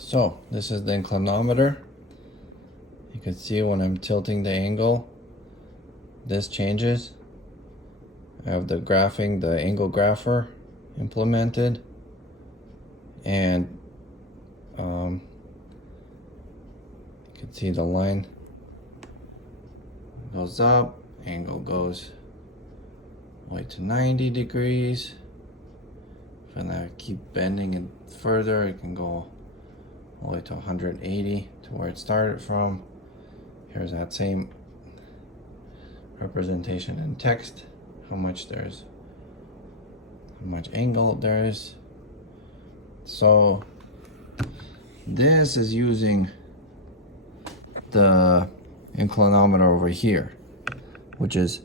So this is the inclinometer. You can see when I'm tilting the angle, this changes. I have the graphing, the angle grapher implemented, and you can see the line goes up, angle goes all the way to 90 degrees. If I keep bending it further, it can go all the way to 180 to where it started from. Here's that same representation in text, how much angle there is. So this is using the inclinometer over here, which is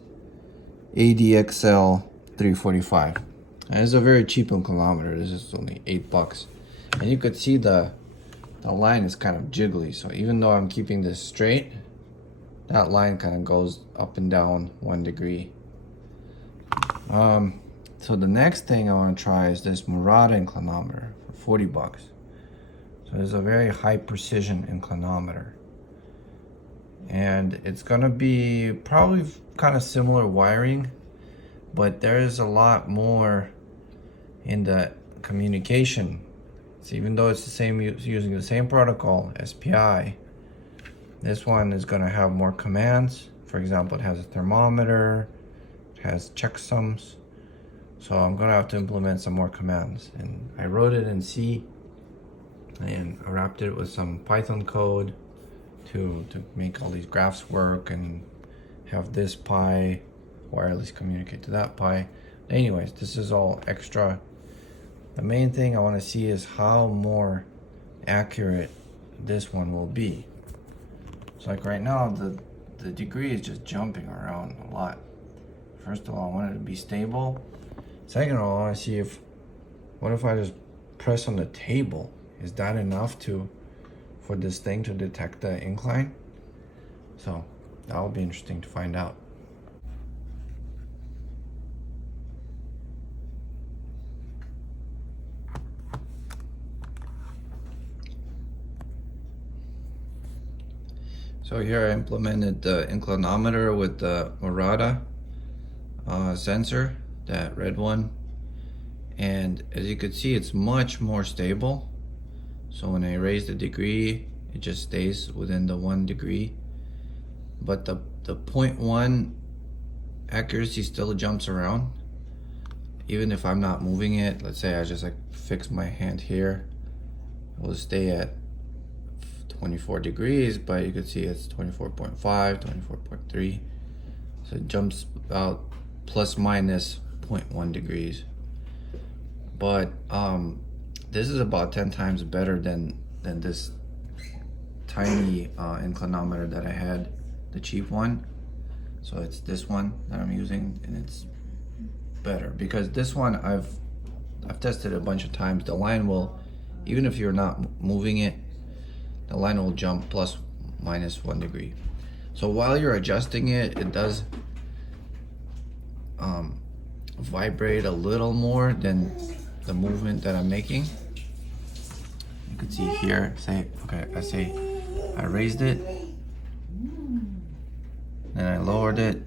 ADXL345. And it's a very cheap inclinometer. This is only $8. And you could see the line is kind of jiggly. So even though I'm keeping this straight, that line kind of goes up and down 1 degree. So the next thing I want to try is this Murata inclinometer for $40. So it's a very high precision inclinometer. And it's gonna be probably kind of similar wiring, but there is a lot more in the communication. So even though it's the same, using the same protocol, SPI, this one is gonna have more commands. For example, it has a thermometer, it has checksums. So I'm gonna have to implement some more commands. And I wrote it in C and I wrapped it with some Python code to make all these graphs work and have this pi wireless communicate to that pi. Anyways, this is all extra. The main thing I want to see is how more accurate this one will be. So like right now, the degree is just jumping around a lot. First of all, I want it to be stable. Second of all, I want to see what if I just press on the table? Is that enough for this thing to detect the incline? So that will be interesting to find out. So here I implemented the inclinometer with the Murata sensor, that red one. And as you can see, it's much more stable. So when I raise the degree, it just stays within the 1 degree. But the 0.1 accuracy still jumps around. Even if I'm not moving it, let's say I just like fix my hand here, it will stay at 24 degrees, but you can see it's 24.5, 24.3. So it jumps about plus minus 0.1 degrees. But this is about 10 times better than this tiny inclinometer that I had, the cheap one. So it's this one that I'm using, and it's better because this one I've tested a bunch of times. The line will, even if you're not moving it, the line will jump plus minus 1 degree. So while you're adjusting it, it does vibrate a little more than the movement that I'm making. You can see here, I raised it, then I lowered it.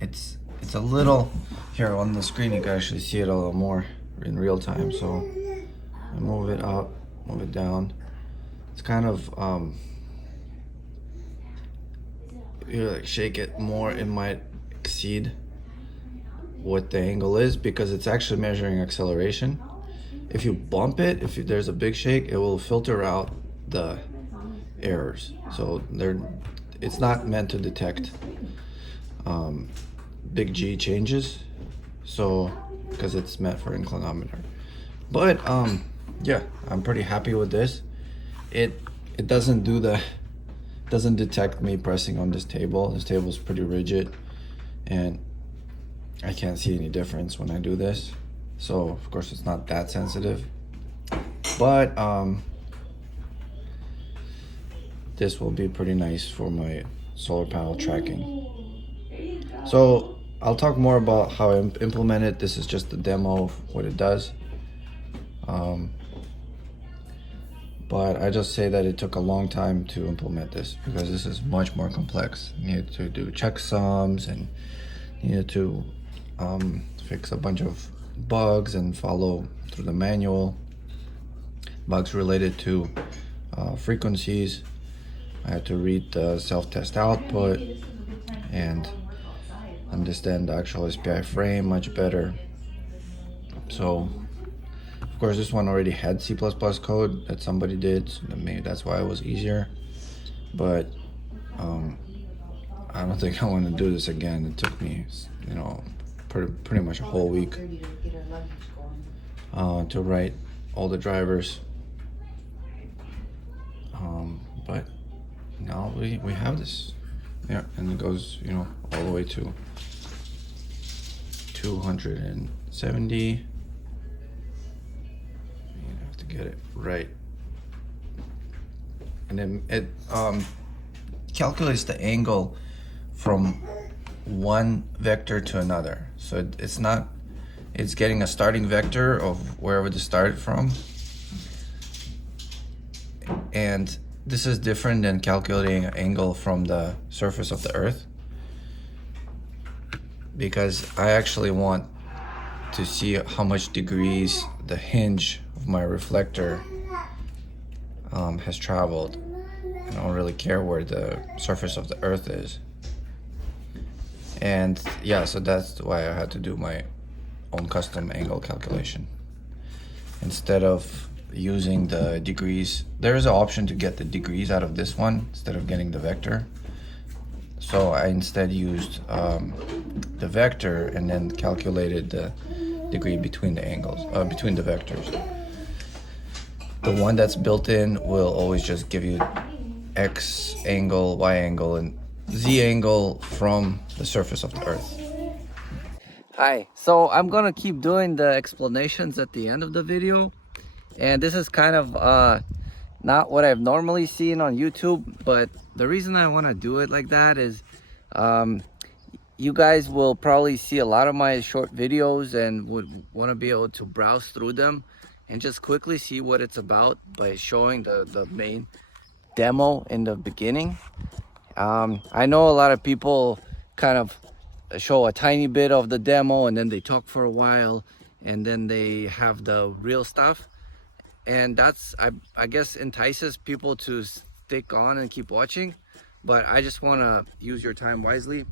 It's a little, here on the screen you can actually see it a little more in real time. So I move it up, move it down. It's kind of, you like shake it more, it might exceed what the angle is because it's actually measuring acceleration. If you bump it, if there's a big shake, it will filter out the errors. So it's not meant to detect big G changes, so because it's meant for inclinometer. But yeah, I'm pretty happy with this. It doesn't detect me pressing on this table. This table is pretty rigid, and I can't see any difference when I do this. So of course it's not that sensitive, but this will be pretty nice for my solar panel tracking. So I'll talk more about how I implement it. This is just a demo of what it does. But I just say that it took a long time to implement this because this is much more complex. You needed to do checksums and needed to fix a bunch of bugs and follow through the manual. Bugs related to frequencies. I had to read the self-test output and understand the actual SPI frame much better. So, of course, this one already had C++ code that somebody did, so maybe that's why it was easier. But I don't think I want to do this again. It took me, pretty much a whole week to write all the drivers. But now we have this. Yeah, and it goes, all the way to 270. You have to get it right. And then it calculates the angle from one vector to another. So it's getting a starting vector of wherever to start from. And this is different than calculating an angle from the surface of the Earth, because I actually want to see how much degrees the hinge of my reflector has traveled. I don't really care where the surface of the Earth is. And yeah, so that's why I had to do my own custom angle calculation. Instead of using the degrees, there is an option to get the degrees out of this one instead of getting the vector. So I instead used the vector and then calculated the degree between the angles, between the vectors. The one that's built in will always just give you X angle, Y angle, and Z angle from the surface of the Earth. Hi, so I'm gonna keep doing the explanations at the end of the video. And this is kind of not what I've normally seen on YouTube, but the reason I want to do it like that is you guys will probably see a lot of my short videos and would want to be able to browse through them and just quickly see what it's about by showing the main demo in the beginning. I know a lot of people kind of show a tiny bit of the demo and then they talk for a while and then they have the real stuff. And that's, I guess, entices people to stick on and keep watching. But I just want to use your time wisely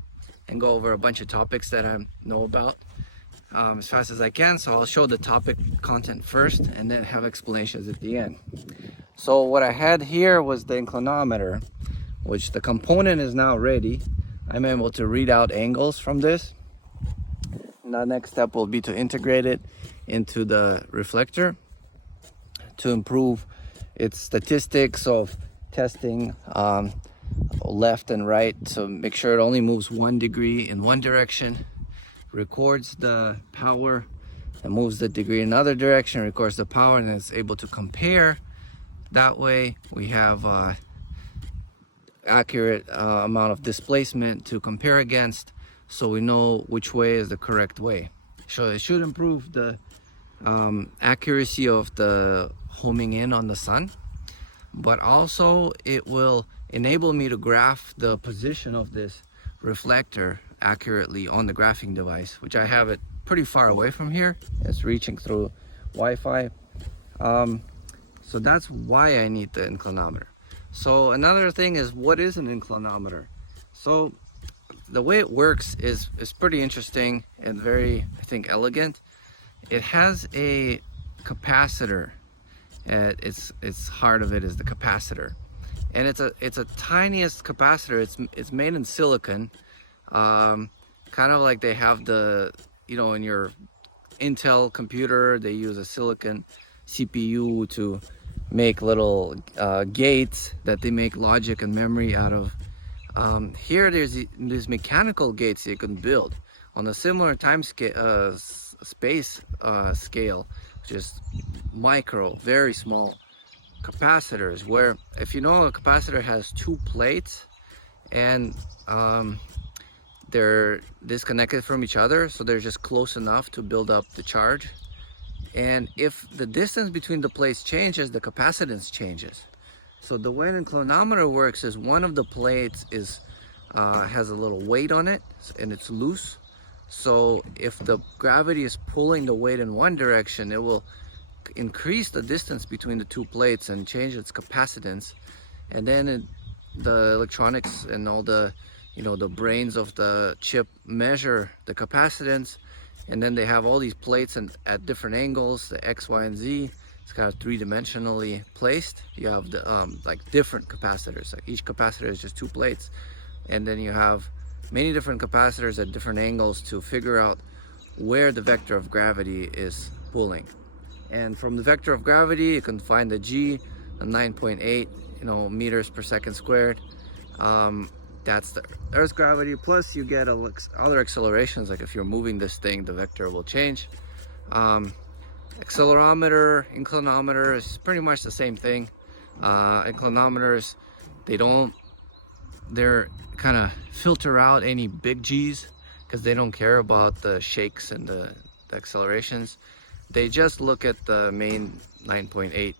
and go over a bunch of topics that I know about as fast as I can. So I'll show the topic content first and then have explanations at the end. So what I had here was the inclinometer, which the component is now ready. I'm able to read out angles from this. And the next step will be to integrate it into the reflector to improve its statistics of testing left and right, so make sure it only moves 1 degree in one direction, records the power, and moves the degree in another direction, records the power, and then it's able to compare. That way we have accurate amount of displacement to compare against, so we know which way is the correct way. So it should improve the accuracy of the homing in on the sun, but also it will enable me to graph the position of this reflector accurately on the graphing device, which I have it pretty far away from here. It's reaching through Wi-Fi. So that's why I need the inclinometer. So another thing is, what is an inclinometer? So the way it works is pretty interesting and very, I think, elegant. It has a capacitor. Its heart of it is the capacitor, and it's a tiniest capacitor. It's made in silicon, kind of like they have the, in your Intel computer, they use a silicon CPU to make little gates that they make logic and memory out of. Here there's these mechanical gates you can build on a similar time scale, space scale, just micro, very small capacitors, where, if you know, a capacitor has 2 plates and they're disconnected from each other, so they're just close enough to build up the charge. And if the distance between the plates changes, the capacitance changes. So the way an inclinometer works is one of the plates has a little weight on it and it's loose. So if the gravity is pulling the weight in one direction, it will increase the distance between the two plates and change its capacitance. And then the electronics and all the, the brains of the chip measure the capacitance, and then they have all these plates and at different angles, the X, Y, and Z. It's kind of three-dimensionally placed. You have the like different capacitors. Like each capacitor is just two plates, and then you have many different capacitors at different angles to figure out where the vector of gravity is pulling. And from the vector of gravity, you can find the G, the 9.8, meters per second squared. That's the Earth's gravity. Plus, you get other accelerations. Like if you're moving this thing, the vector will change. Accelerometer, inclinometer is pretty much the same thing. Inclinometers, they're kind of filter out any big G's because they don't care about the shakes and the accelerations. They just look at the main 9.8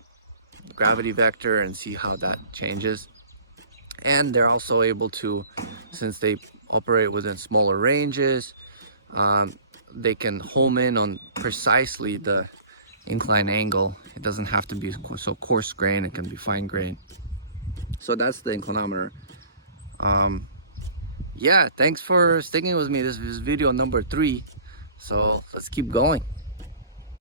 gravity vector and see how that changes. And they're also able to, since they operate within smaller ranges, they can home in on precisely the incline angle. It doesn't have to be so coarse grain, it can be fine grain. So that's the inclinometer. Yeah, thanks for sticking with me. This is video number 3. So let's keep going.